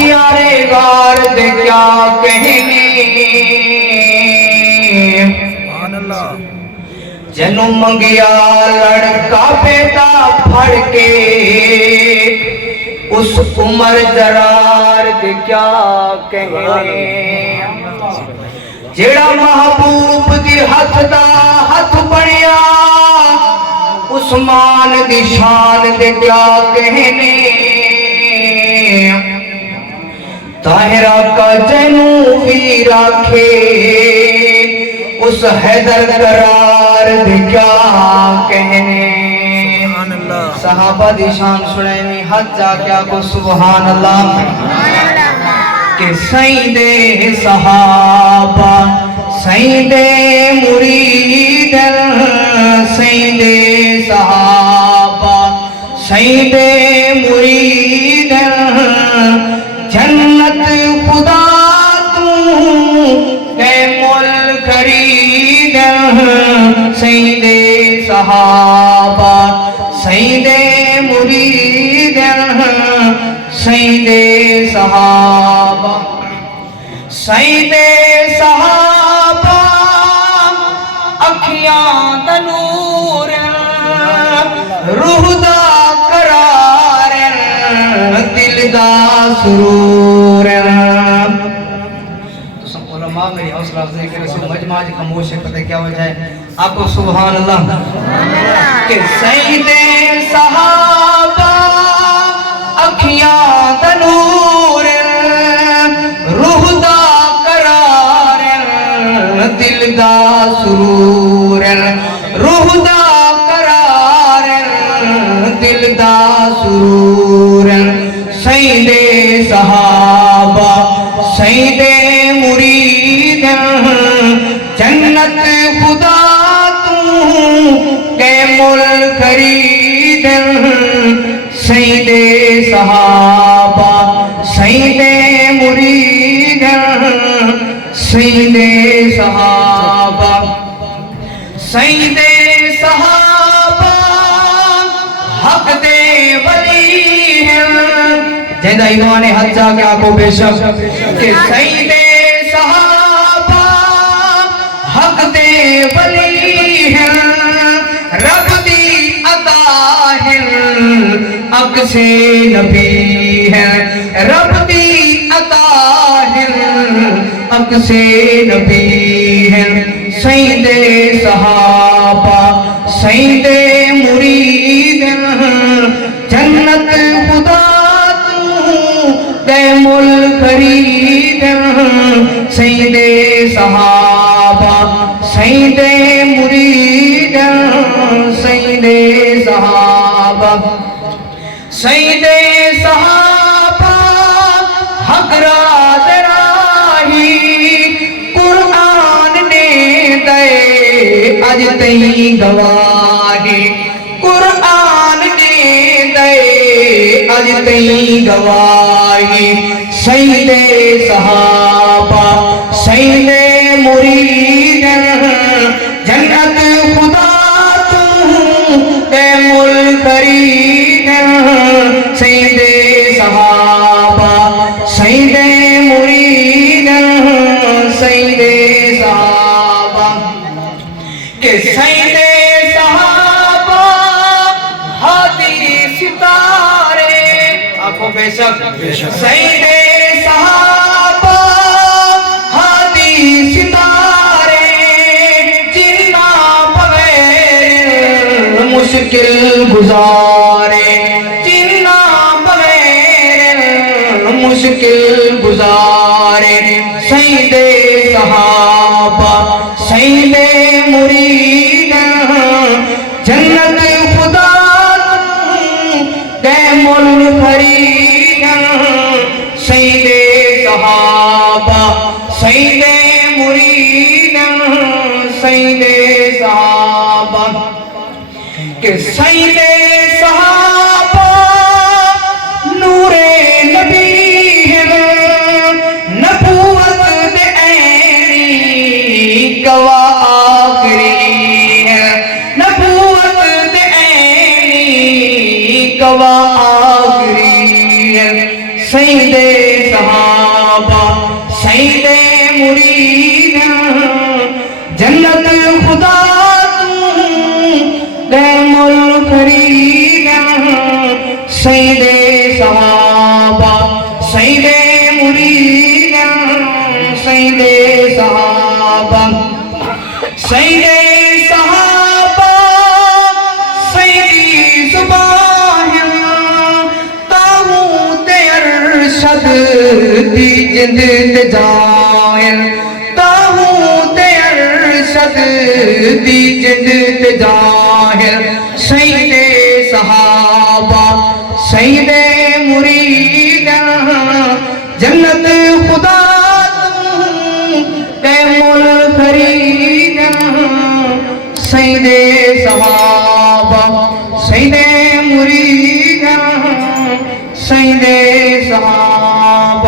یارے غار دے کیا کہنے جنوں منگیا لڑکا پیدا پھڑ کے اس عمر جرار دے کیا کہنے جیڑا محبوب دی ہتھ دا ہتھ بنیا عثمان دی شان دے کیا کہنے طاہرہ کا جنوں بھی رکھے اس حیدر قرار دے کیا کہنے صحابہ دی شان سنینی حد جا کیا کو سبحان اللہ کہ سیدے صحابہ سیدے مرید سیدے صحابہ سیدے مرید جنت خدا تو اے مول خرید سیدے صحابہ سیدے مرید سیدے صحابہ سیدے صحابہ اکھیاں دا نور روح دا قرار دل دا سرور تو سب علماء میری حوصلہ افزائی کرے سو مجمع جی خاموش ہے پتہ کیا وجہ ہے آپ کو سبحان اللہ کہ سیدے صحابہ اکھیاں دا نور روح دا قرار دل دا سرور روح دا قرار دل دا سرور سیدے صحابہ سیدے مرید جنت خدا تو کہ مل خرید سیدے صحابہ سیدے مرید سیدے صحابہ سیدے صحابہ حق دے ولی ہیں جیدہ ایمان حد جا کے آنکھوں بے شک کہ سیدے صحابہ حق دے ولی ہیں رب دی عطا ہیں اکس نبی ہیں رب دی عطا ہیں اکس نبی ہیں سیدے صحابہ سیدے مرید جنت خدا تو دے مل خرید سیدے صحابہ سیدے مرید سیدے صحابہ سیدے صحابہ حق راز راہی قرآن نے دے اج تئی گواہی قرآن نے دے اج تئی گواہی سیدے صحابہ سیدے مرید جنت خدا تو اے مل خرید سیدے صحابہ سیدے مرید سیدے صحابہ کہ سیدے صحابہ ہادی ستارے آنکھوں بے شک سیدے صحابہ ہادی ستارے جنہ بغیر مشکل گزارے جنہ بغیر مشکل گزارے سیدے صحابہ سیدے مرید جنت خدا دے مل خرید سیدے صحابہ سیدے مرید سیدے صحابہ کہ سیدے صحابہ نور نبی ہیں نبوت دے عینی گواہ آخری ہیں نبوت دے عینی گواہ آخری ہیں سیدے صحابہ سیدے مرید جنت خدا غیر خرید سیدے صحابہ سیدے مرید سیدے صحابہ سیدے صحابہ سیدی زبان تاغوت ارشد دی جند تجاہر تاغوت ارشد دی جند تجاہر سیدے صحابہ سیدے مرید جنت خدا سیدے صحابہ سیدے مرید سیدے صحابہ